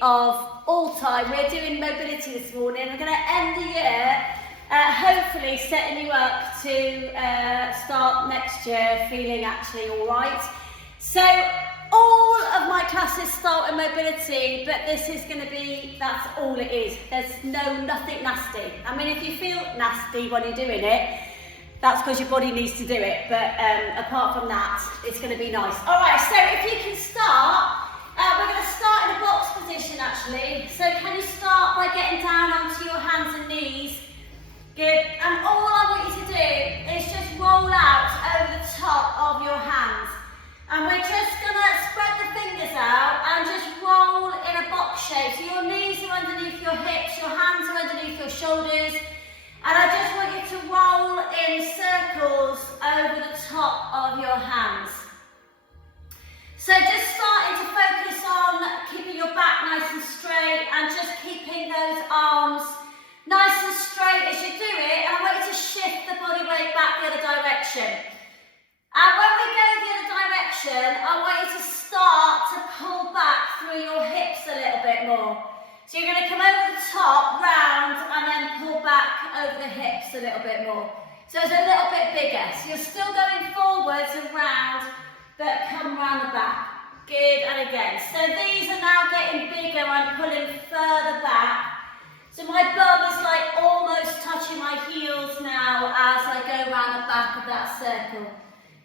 Of all time. We're doing mobility this morning. I'm going to end the year hopefully setting you up to start next year feeling actually all right. So all of my classes start with mobility, but this is going to be, that's all it is. There's nothing nasty. I mean, if you feel nasty when you're doing it, that's because your body needs to do it, but apart from that, it's going to be nice. All right, so if you can start, we're going to start in a box position actually. So can you start by getting down onto your hands and knees? Good. And all I want you to do is just roll out over the top of your hands. And we're just going to spread the fingers out and just roll in a box shape. So your knees are underneath your hips, your hands are underneath your shoulders. And I just want you to roll in circles over the top of your hands. So just starting to focus on keeping your back nice and straight and just keeping those arms nice and straight as you do it. And I want you to shift the body weight back the other direction. And when we go the other direction, I want you to start to pull back through your hips a little bit more. So you're going to come over the top, round, and then pull back over the hips a little bit more. So it's a little bit bigger. So you're still going forwards and round, but come round the back. Good, and again. So these are now getting bigger. I'm pulling further back. So my bum is like almost touching my heels now as I go round the back of that circle.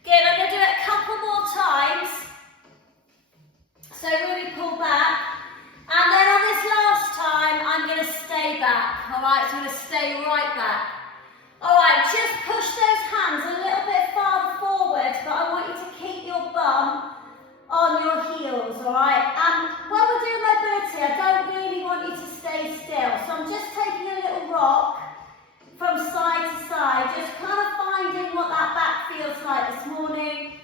Good, I'm going to do it a couple more times. So really pull back. And then on this last time, I'm going to stay back. Alright, so I'm going to stay right back. Alright, just push those hands a little bit farther forward, but I want you to keep your bum on your heels, alright? And when we're doing mobility, I don't really want you to stay still. So I'm just taking a little rock from side to side, just kind of finding what that back feels like this morning.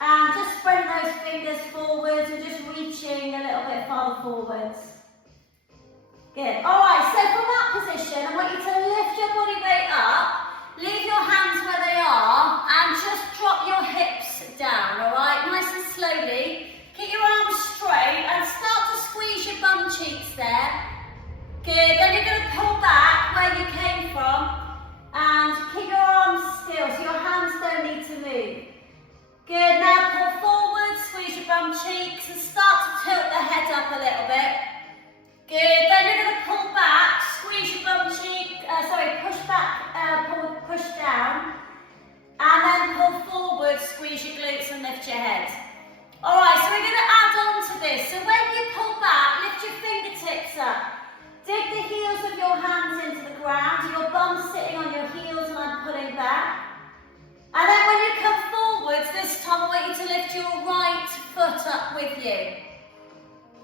And just spreading those fingers forwards and just reaching a little bit farther forwards. Good. Alright, so from that position, I want you to lift your body weight up, leave your hands where they are, and just drop your hips down, alright? Nice and slowly. Keep your arms straight and start to squeeze your bum cheeks there. Good. Then you're going to pull back where you came from and keep your arms still so your hands don't need to move. Good. Now pull forward, squeeze your bum cheeks and start to tilt the head up a little bit. Good. Then you're going to pull back, squeeze your bum cheek, push back, push down, and then pull forward, squeeze your glutes and lift your head. Alright, so we're going to add on to this. So when you pull back, lift your fingertips up. Dig the heels of your hands into the ground, your bum's sitting on your heels and I'm pulling back. And then when you come forwards, this time I want you to lift your right foot up with you.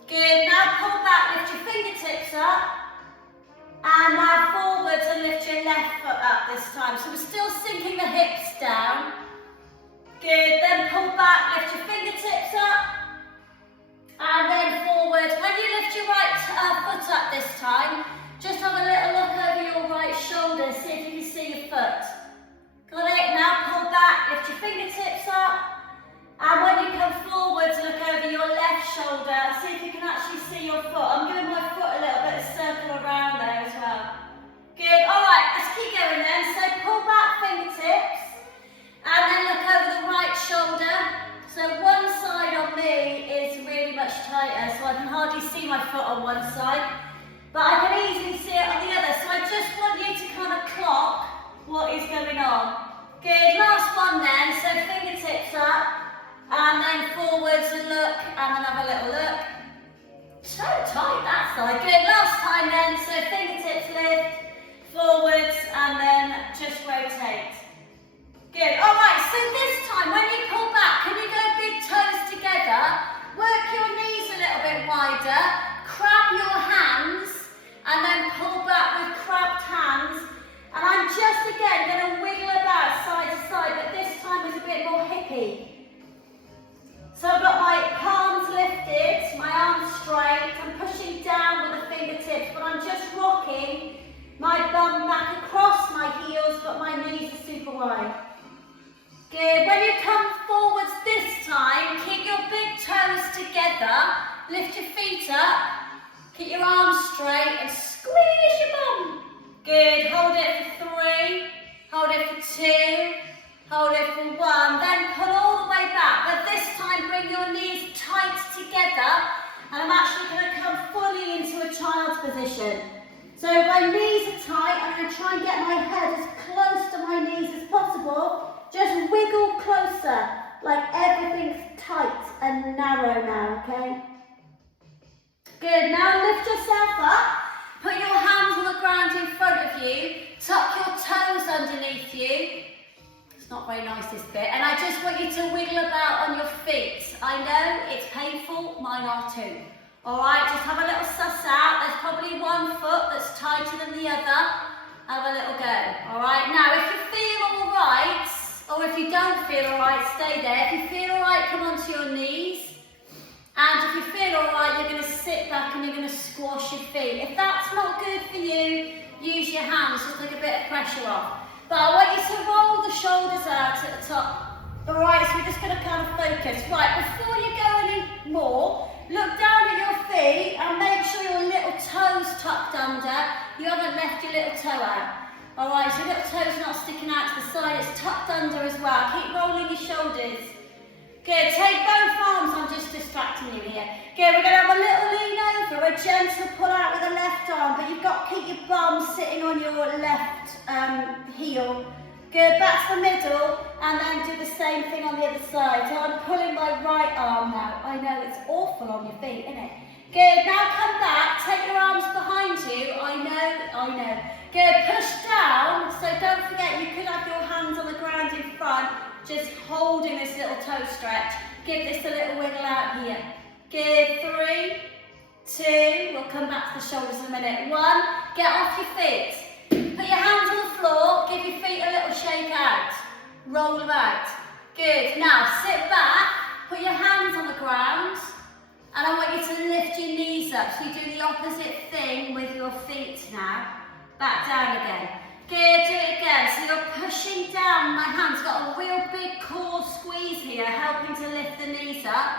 Good, now pull back, lift your fingertips up. And now forwards and lift your left foot up this time. So we're still sinking the hips down. Good, then pull back, lift your fingertips up. And then forward. When you lift your right foot up this time, just have a little look over your right shoulder, see if you can see your foot. Got it? Now pull back, lift your fingertips up. And when you come forwards, look over your left shoulder. See if you can actually see your foot. I'm giving my foot a little bit of circle around there as well. Good. Alright, let's keep going then. So pull back fingertips. And then look over the right shoulder. So one side on me is really much tighter, so I can hardly see my foot on one side. But I can easily see it on the other. So I just want you to kind of clock what is going on. Good. Last one then. So fingertips up. And then forwards and look, and then have a little look. So tight that side. Good, last time then, so fingertips lift, forwards, and then just rotate. Good, alright, so this time when you pull back, can you go big toes together? Work your knees a little bit wider, crab your hands, and then pull back with crabbed hands. And I'm just again going to wiggle about side to side, but this time it's a bit more hippie. So I've got my palms lifted, my arms straight, I'm pushing down with the fingertips, but I'm just rocking my bum back across my heels, but my knees are super wide. Good, when you come forwards this time, keep your big toes together, lift your feet up, straight and squeeze your bum. Good, hold it for 3, hold it for 2, hold it for 1, then pull all the way back, but this time bring your knees tight together, and I'm actually going to come fully into a child's position. So my knees are tight, I'm going to try and get my head as close to my knees as possible. Just wiggle closer, like everything's tight and narrow now, okay? Good, now lift yourself up, put your hands on the ground in front of you, tuck your toes underneath you. It's not very nice this bit, and I just want you to wiggle about on your feet. I know it's painful, mine are too. Alright, just have a little suss out. There's probably one foot that's tighter than the other. Have a little go. Alright, now if you feel alright, or if you don't feel alright, stay there. If you feel alright, come onto your knees. And if you feel alright, you're going to sit back and you're going to squash your feet. If that's not good for you, use your hands to take a bit of pressure off. But I want you to roll the shoulders out at the top. Alright, so we're just going to kind of focus. Right, before you go any more, look down at your feet and make sure your little toes tucked under. You haven't left your little toe out. Alright, so your little toe's not sticking out to the side, it's tucked under as well. Keep rolling your shoulders. Good, take both arms, I'm just distracting you here. Good, we're going to have a little lean over, a gentle pull out with the left arm, but you've got to keep your bum sitting on your left heel. Good, back to the middle, and then do the same thing on the other side. So I'm pulling my right arm now. I know it's awful on your feet, isn't it? Good, now come back, take your arms behind you. I know. Good, push down, so don't forget you could have your hands on the ground in front, just holding this little toe stretch. Give this a little wiggle out here. Good, 3, 2, we'll come back to the shoulders in a minute. 1, get off your feet. Put your hands on the floor, give your feet a little shake out. Roll them out. Good, now sit back, put your hands on the ground, and I want you to lift your knees up. So you do the opposite thing with your feet now. Back down again. Good, do it again. So you're pushing down, my hands got a real big core squeeze here, helping to lift the knees up,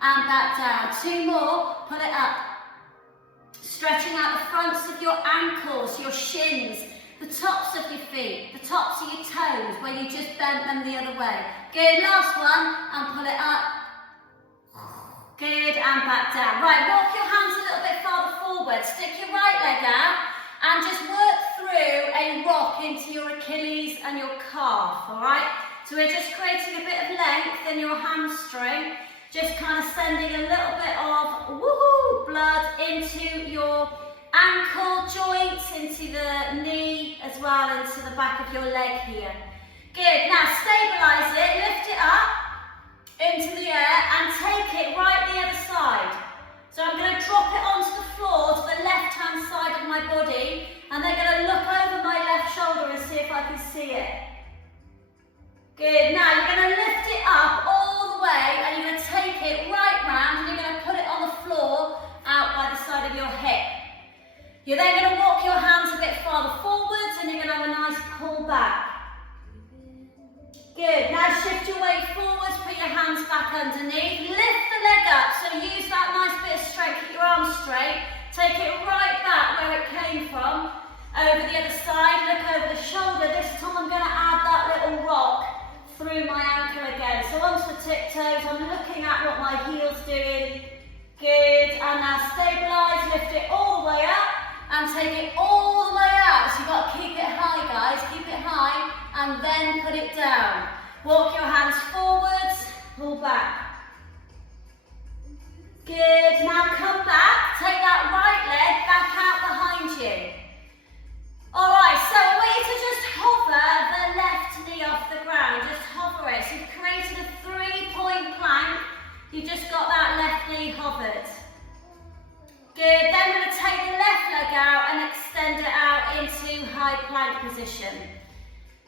and back down. 2 more, pull it up. Stretching out the fronts of your ankles, your shins, the tops of your feet, the tops of your toes, where you just bent them the other way. Good, last one, and pull it up. Good, and back down. Right, walk your hands a little bit farther forward. Stick your right leg out, and just work through a rock into your Achilles and your calf, all right? So we're just creating a bit of length in your hamstring, just kind of sending a little bit of blood into your ankle joints, into the knee as well, into the back of your leg here. Good, now stabilise it, lift it up into the air and take it right the other side. So I'm going to drop it onto the floor to the left-hand side of my body, and then going to look over my left shoulder and see if I can see it. Good, now you're going to lift it up all the way, and you're going to take it right round, and you're going to put it on the floor out by the side of your hip. You're then going to walk your hands a bit farther forwards, and you're going to have a nice pull back. Good, now shift your weight forwards, put your hands back underneath, lift the leg up, so use that nice bit of strength, keep your arms straight, take it right back where it came from, over the other side, look over the shoulder. This time I'm going to add that little rock through my ankle again, so onto the tiptoes, I'm looking at what my heel's doing. Good, and now stabilise, lift it all the way up, and take it all the way out. So you've got to keep it high, guys, keep it high, and then put it down. Walk your hands forwards, pull back. Good, now come back, take that right leg back out behind you. Alright, so I want you to just hover the left knee off the ground, just hover it. So you've created a 3-point plank, you've just got that left knee hovered. Good, then we're going to take the left leg out and extend it out into high plank position.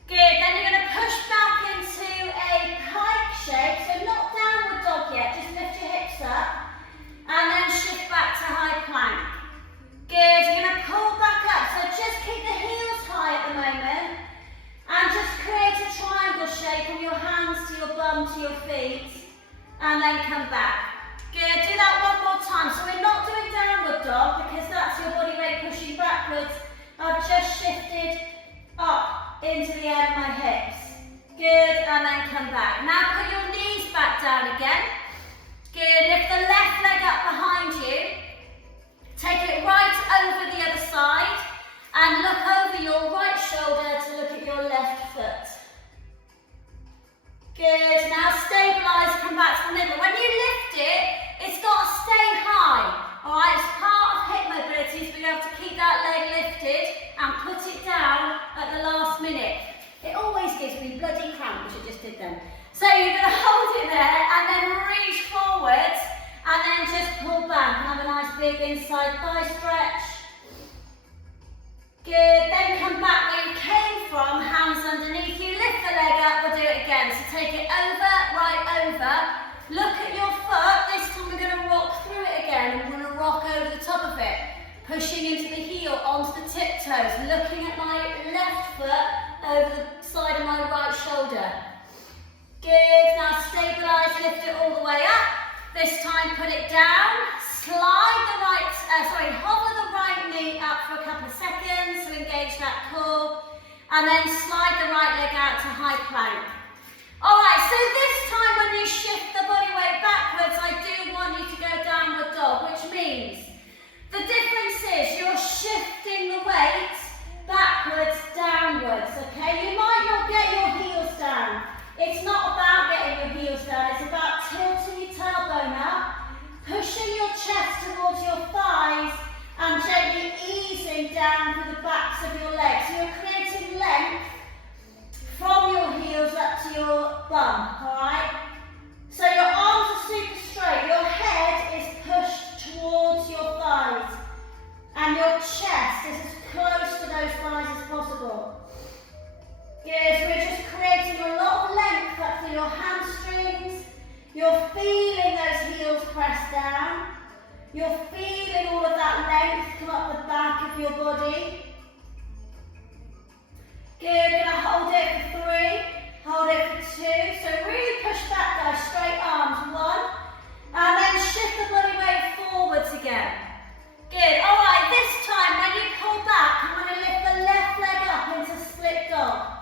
Good, then you're going to push back into a pike shape, so not downward dog yet, just lift your hips up, and then shift back to high plank. Good, you're going to pull back up, so just keep the heels high at the moment, and just create a triangle shape from your hands to your bum to your feet, and then come back. Good, do that one more time. So we're not doing downward dog because that's your body I've just shifted up into the air of my hips. Good, and then come back. Now put your knees back down again. Good, lift the left leg up behind you. Take it right over the other side and look over your right shoulder to look at your left foot. Good, now stabilise, come back to the middle. When you lift it, it's got to stay high. Alright, it's part of hip mobility to be able to keep that leg lifted and put it down at the last minute. It always gives me bloody cramp, which I just did then. So you're going to hold it there and then reach forwards and then just pull back and have a nice big inside thigh stretch. Good, then come back where you came from, hands underneath you, lift the leg up, we'll do it again. So take it over, right over, look at your foot, this time we're going to rock through it again, and we're going to rock over the top of it, pushing into the heel, onto the tiptoes, looking at my left foot over the side of my right shoulder. Good, now stabilise, lift it all the way up, this time put it down, slide the right, hover the right knee up for a couple of seconds to engage that core, and then slide the right leg out to high plank. Alright, so this time when you shift the body weight backwards, I do want you to go downward dog, which means the difference is you're shifting the weight backwards, downwards, okay? You might not get your heels down. It's not about getting your heels down, it's about tilting your tailbone up, pushing your chest towards your thighs, and gently easing down through the backs of your legs. So you're creating length from your heels up to your bum, alright? So your arms are super straight, your head is pushed towards your thighs, and your chest is as close to those thighs as possible. Good, so we're just creating a lot of length up through your hamstrings. You're feeling those heels press down. You're feeling all of that length come up the back of your body. Good, gonna hold it for 3, hold it for 2. So really push back guys, straight arms, 1. And then shift the body weight forwards again. Good, alright, this time when you pull back, I'm going to lift the left leg up into split dog.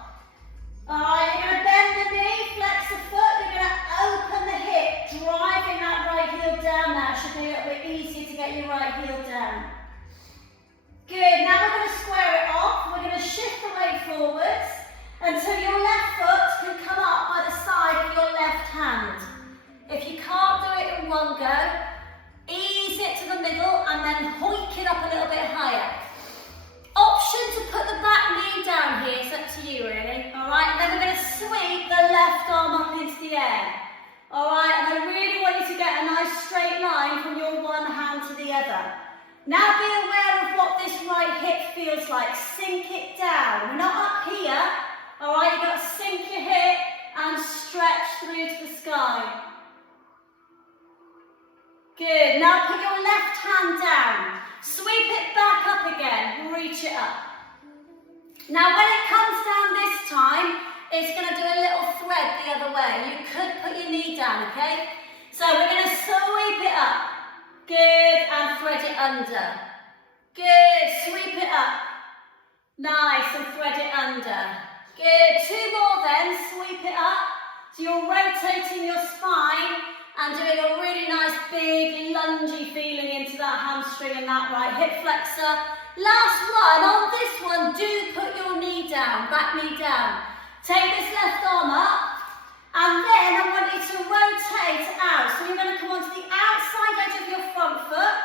Alright, you're going to bend the knee, flex the foot, you're going to open the hip, driving that right heel down. That should be a little bit easier to get your right heel down. Good, now we're going to square it off, we're going to shift the weight forwards until your left foot can come up by the side of your left hand. If you can't do it in one go, ease it to the middle and then hoik it up a little bit higher. Option to put the back knee down here, it's up to you really. Alright, and then we're going to sweep the left arm up into the air. Alright, and I really want you to get a nice straight line from your one hand to the other. Now be aware of what this right hip feels like. Sink it down. We're not up here. Alright, you've got to sink your hip and stretch through to the sky. Good, now put your left hand down, sweep it back up again, reach it up. Now when it comes down this time, it's going to do a little thread the other way. You could put your knee down, okay? So we're going to sweep it up, good, and thread it under. Good, sweep it up, nice, and thread it under. Good, 2 more then, sweep it up, so you're rotating your spine, and doing a really nice big lungy feeling into that hamstring and that right hip flexor. Last one, on this one, do put your knee down, back knee down. Take this left arm up, and then I want you to rotate out. So you're going to come onto the outside edge of your front foot,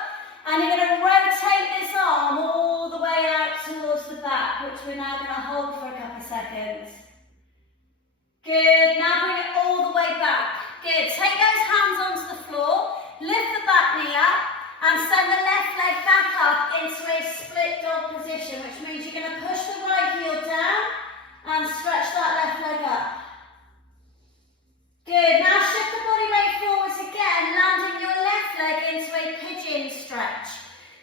and you're going to rotate this arm all the way out towards the back, which we're now going to hold for a couple of seconds. Good, now bring it all the way back. Good, take those hands onto the floor, lift the back knee up, and send the left leg back up into a split dog position, which means you're going to push the right heel down and stretch that left leg up. Good, now shift the body weight forwards again, landing your left leg into a pigeon stretch,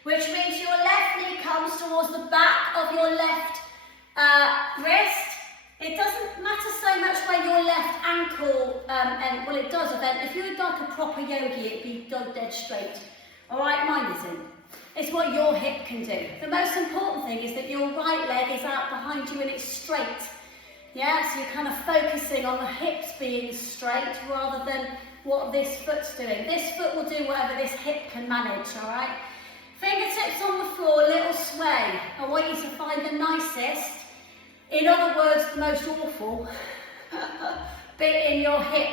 which means your left knee comes towards the back of your left wrist. It doesn't matter so much where your left ankle, well it does, if you were like a proper yogi, it'd be dead straight. Alright, mine isn't. It's what your hip can do. The most important thing is that your right leg is out behind you and it's straight. Yeah, so you're kind of focusing on the hips being straight rather than what this foot's doing. This foot will do whatever this hip can manage, all right? Fingertips on the floor, a little sway. I want you to find the nicest, in other words, the most awful bit in your hip.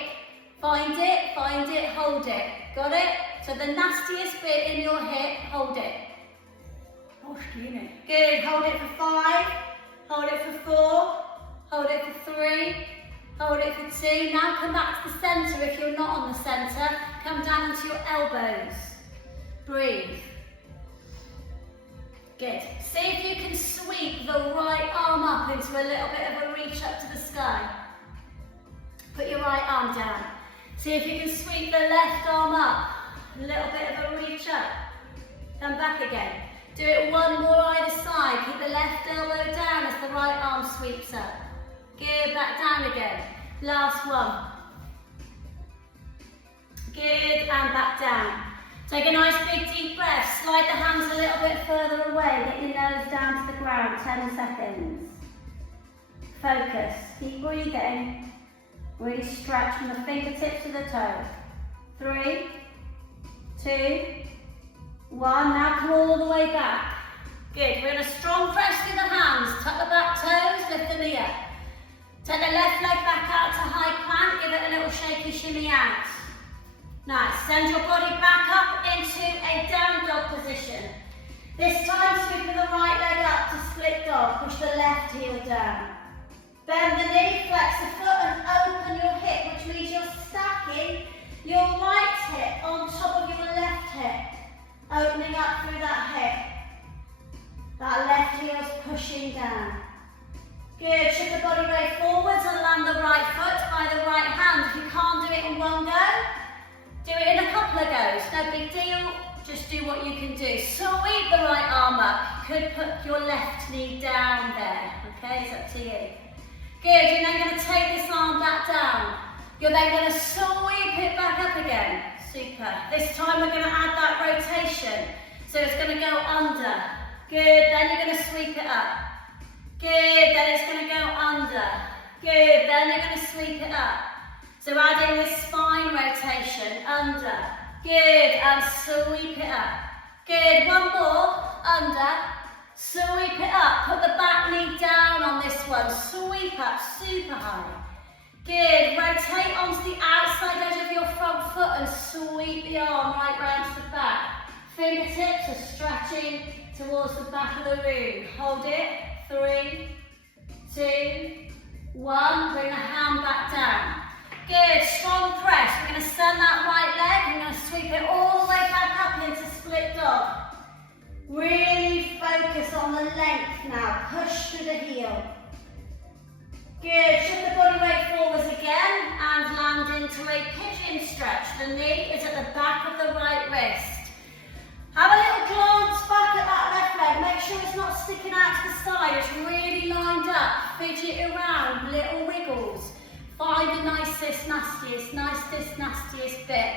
Find it, hold it. Got it? So the nastiest bit in your hip, hold it. Oh, good, hold it for 5, hold it for 4, hold it for 3, hold it for 2. Now come back to the centre if you're not on the centre. Come down onto your elbows. Breathe. Good. See if you can sweep the right arm up into a little bit of a reach up to the sky. Put your right arm down. See if you can sweep the left arm up. A little bit of a reach up. Come back again. Do it one more either side. Keep the left elbow down as the right arm sweeps up. Good, back down again. Last one. Good, and back down. Take a nice big deep breath. Slide the hands a little bit further away. Get your nose down to the ground. 10 seconds. Focus. Keep breathing. Really stretch from the fingertips to the toes. 3, 2, 1. Now come all the way back. Good. We're in a strong press through the hands. Tuck the back toes. Lift the knee up. Take the left leg back out to high plank. Give it a little shaky shimmy out. Nice. Send your body back up into a down dog position. This time, sweeping the right leg up to split dog. Push the left heel down. Bend the knee, flex the foot and open your hip, which means you're stacking your right hip on top of your left hip. Opening up through that hip. That left heel's pushing down. Good. Shift the body weight forwards and land the right foot by the right hand. If you can't do it in one go, do it in a couple of goes. No big deal. Just do what you can do. Sweep the right arm up. You could put your left knee down there. Okay, it's up to you. Good. You're then going to take this arm back down. You're then going to sweep it back up again. Super. This time we're going to add that rotation. So it's going to go under. Good. Then you're going to sweep it up. Good. Then it's going to go under. Good. Then you're going to sweep it up. So adding this spine rotation. Under. Good. And sweep it up. Good. One more. Under. Sweep it up. Put the back knee down on this one. Sweep up. Super high. Good. Rotate onto the outside edge of your front foot and sweep the arm right round to the back. Fingertips are stretching towards the back of the room. Hold it. 3, 2, 1. Bring the hand back down. Good. Strong press. We're going to send that right leg. We're going to sweep it all the way back up into split dog. Really focus on the length now. Push through the heel. Good. Shift the body weight forwards again and land into a pigeon stretch. The knee is at the back of the right wrist. Have a little glance back at that left leg. Make sure it's not sticking out to the side. It's really lined up. Fidget around. Little wiggles. Find the nicest, nastiest bit.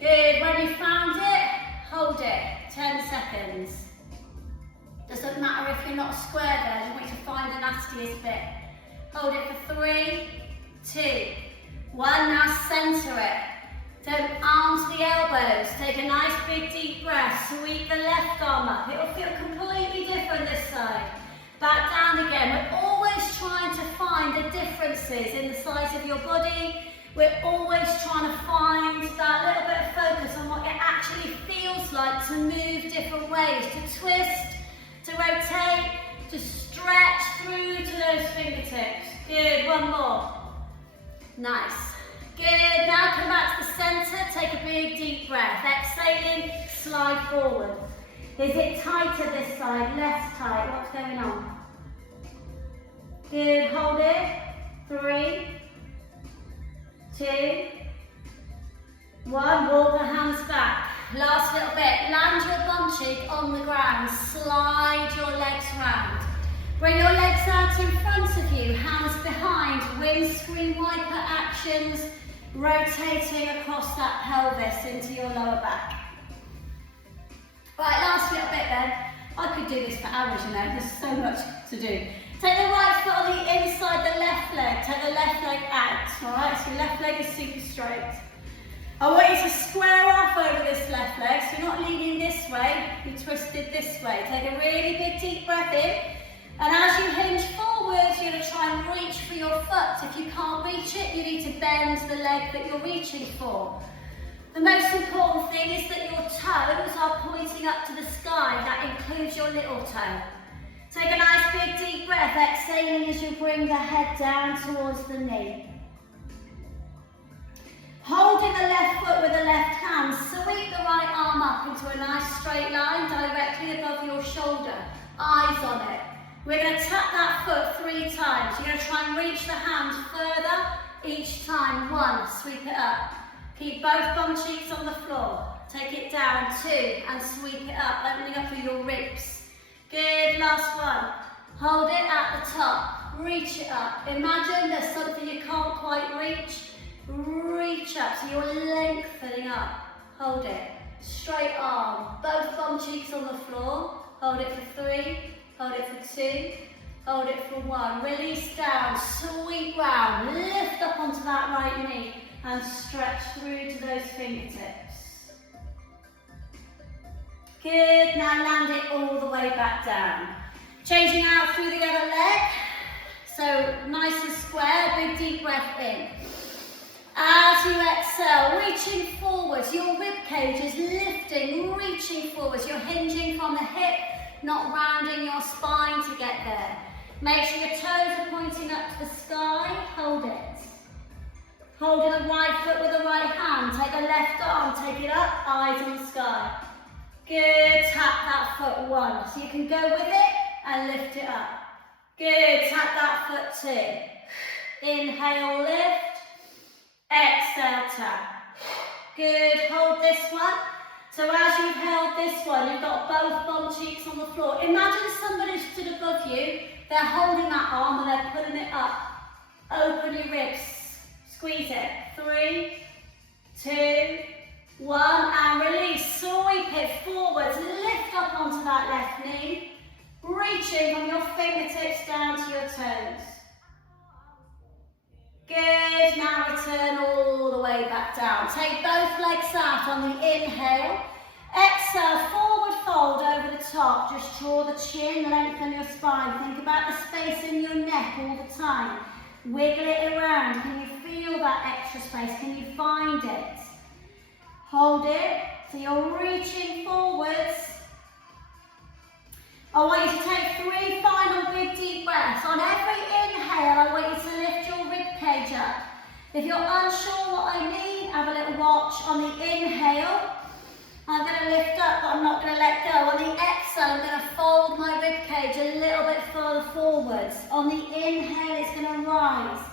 Good. When you found it, hold it. 10 seconds. Doesn't matter if you're not square there. I just want you to find the nastiest bit. Hold it for 3, 2, 1. Now centre it. Don't arms to the elbows. Take a nice big deep breath. Sweep the left arm up. It'll feel completely different this side. Back down again. We're always trying to find the differences in the size of your body. We're always trying to find that little bit of focus on what it actually feels like to move different ways, to twist, to rotate, to stretch through to those fingertips. Good. One more. Nice. Good. Now come back to the centre. Take a big deep breath. Exhaling, slide forward. Is it tighter this side? Less tight? What's going on? Good. Hold it. 3, 2, 1. Walk the hands back. Last little bit. Land your bum cheek on the ground. Slide your legs round. Bring your legs out in front of you. Hands behind. Windscreen wiper actions. Rotating across that pelvis into your lower back. Right, last little bit then. I could do this for hours, you know, there's so much to do. Take the right foot on the inside the left leg, take the left leg out, alright, so your left leg is super straight. I want you to square off over this left leg, so you're not leaning this way, you're twisted this way. Take a really big deep breath in, and as you hinge forwards, you're going to try and reach for your foot. If you can't reach it, you need to bend the leg that you're reaching for. The most important thing is that your toes are pointing up to the sky. That includes your little toe. Take a nice big deep breath, exhaling as you bring the head down towards the knee. Holding the left foot with the left hand, sweep the right arm up into a nice straight line directly above your shoulder. Eyes on it. We're going to tap that foot 3 times. You're going to try and reach the hand further each time. 1, sweep it up. Keep both bum cheeks on the floor. Take it down. 2, and sweep it up, opening up through your ribs. Good, last one. Hold it at the top. Reach it up. Imagine there's something you can't quite reach. Reach up, so you're lengthening up. Hold it. Straight arm. Both bum cheeks on the floor. Hold it for 3. Hold it for 2. Hold it for 1. Release down. Sweep round. Lift up onto that right knee. And stretch through to those fingertips. Good, now land it all the way back down. Changing out through the other leg. So nice and square, big deep breath in. As you exhale, reaching forwards, your rib cage is lifting, reaching forwards. You're hinging from the hip, not rounding your spine to get there. Make sure your toes are pointing up to the sky, hold it. Holding the right foot with the right hand, take the left arm, take it up, eyes on the sky. Good, tap that foot 1, so you can go with it and lift it up. Good, tap that foot 2. Inhale, lift, exhale, tap. Good, hold this one. So as you've held this one, you've got both bum cheeks on the floor. Imagine somebody stood above you, they're holding that arm and they're putting it up. Open your ribs. Squeeze it. 3, 2, 1, and release. Sweep it forwards. Lift up onto that left knee. Reaching from your fingertips down to your toes. Good. Now return all the way back down. Take both legs out on the inhale. Exhale, forward fold over the top. Just draw the chin, lengthen your spine. Think about the space in your neck all the time. Wiggle it around. Can you feel that extra space? Can you find it? Hold it. So you're reaching forwards. I want you to take 3 final big deep breaths. On every inhale, I want you to lift your rib cage up. If you're unsure what I mean, have a little watch. On the inhale, I'm going to lift up, but I'm not going to let go. On the exhale, I'm going to fold my rib cage a little bit further forwards. On the inhale, it's going to rise.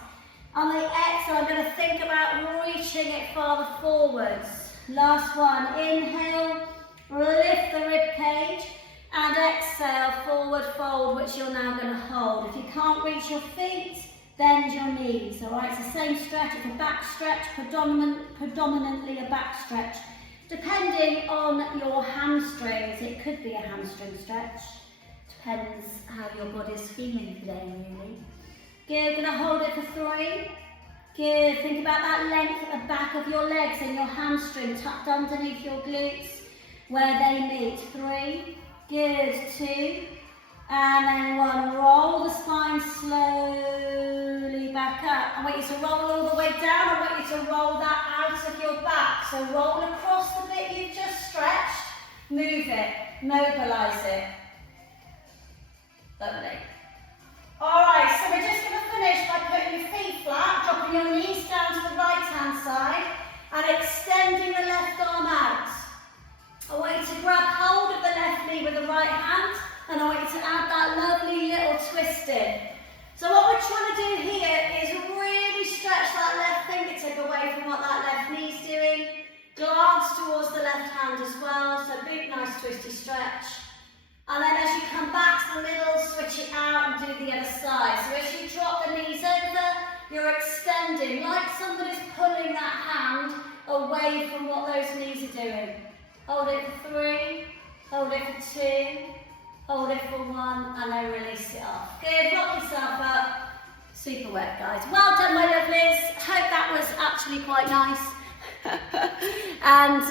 On the exhale, I'm going to think about reaching it farther forwards. Last one. Inhale, lift the rib cage, and exhale, forward fold, which you're now going to hold. If you can't reach your feet, bend your knees. All right, it's the same stretch. It's a back stretch, predominantly a back stretch. Depending on your hamstrings, it could be a hamstring stretch. Depends how your body's feeling today, really. Good, gonna hold it for 3. Good, think about that length at the back of your legs and your hamstring tucked underneath your glutes where they meet. 3, good, 2, and then 1. Roll the spine slowly back up. I want you to roll all the way down. I want you to roll that out of your back. So roll across the bit you've just stretched. Move it, mobilise it. Lovely. Alright, so we're just going to finish by putting your feet flat, dropping your knees down to the right hand side and extending the left arm out. I want you to grab hold of the left knee with the right hand and I want you to add that lovely little twist in. So what we're trying to do here is really stretch that left fingertip away from what that left knee's doing. Glance towards the left hand as well, so big nice twisty stretch. And then as you come back to the middle, switch it out and do the other side. So as you drop the knees over, you're extending, like somebody's pulling that hand away from what those knees are doing. Hold it for 3, hold it for 2, hold it for 1, and then release it off. Good, rock yourself up. Super wet, guys. Well done, my lovelies. Hope that was actually quite nice. And